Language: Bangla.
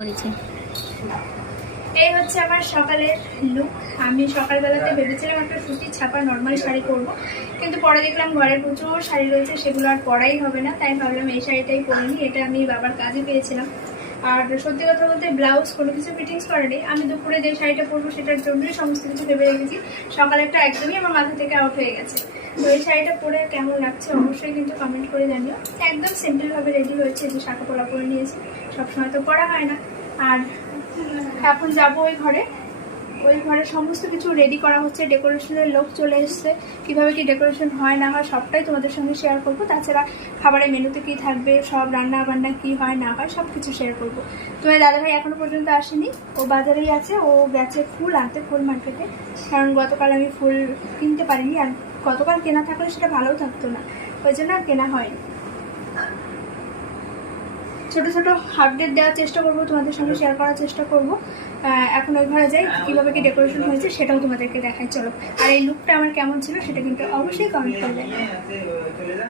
করেছি। এই হচ্ছে আমার সকালের লুক। আমি সকালবেলাতে ভেবেছিলাম একটা সুতির ছাপা নর্মাল শাড়ি পরবো, কিন্তু পরে দেখলাম ঘরে প্রচুর শাড়ি রয়েছে, সেগুলো আর পরাই হবে না, তাই ভাবলাম এই শাড়িটাই পরে নিই। এটা আমি বাবার কাজে পেয়েছিলাম। আর সত্যি কথা বলতে ব্লাউজ কোনো কিছু ফিটিংস করেনি। আমি দুপুরে যে শাড়িটা পরবো সেটার জন্যই সমস্ত কিছু ভেবে রেখেছি। সকালেরটা একদমই আমার মাথা থেকে আউট হয়ে গেছে। তো এই শাড়িটা পরে কেমন লাগছে অবশ্যই কিন্তু কমেন্ট করে জানিও। একদম সিম্পলভাবে রেডি হয়েছে, যে শাখা পলা পরে নিয়েছি, সবসময় তো পরা হয় না। আর এখন যাবো ওই ঘরে সমস্ত কিছু রেডি করা হচ্ছে, ডেকোরেশনের লোক চলে এসছে। কিভাবে কি ডেকোরেশন হয় না হয় সবটাই তোমাদের সঙ্গে শেয়ার করবো। তাছাড়া খাবারের মেনুতে কি থাকবে, সব রান্না বান্না কি হয় না হয় সব কিছু শেয়ার করবো। তোমার দাদাভাই এখনো পর্যন্ত আসেনি, ও বাজারেই আছে। ও গেছে ফুল আনতে, ফুল মার্কেটে। কারণ গতকাল আমি ফুল কিনতে পারিনি, আর গতকাল কেনা থাকলে সেটা ভালোও থাকতো না, ওই জন্য আর কেনা হয়নি। ছোট ছোট আপডেট দেওয়ার চেষ্টা করবো, তোমাদের সঙ্গে শেয়ার করার চেষ্টা করবো। এখন ওই ঘরে যাই, কীভাবে কি ডেকোরেশন হয়েছে সেটাও তোমাদেরকে দেখাই। চলো, আর এই লুকটা আমার কেমন ছিল সেটা কিন্তু অবশ্যই কমেন্ট করবে।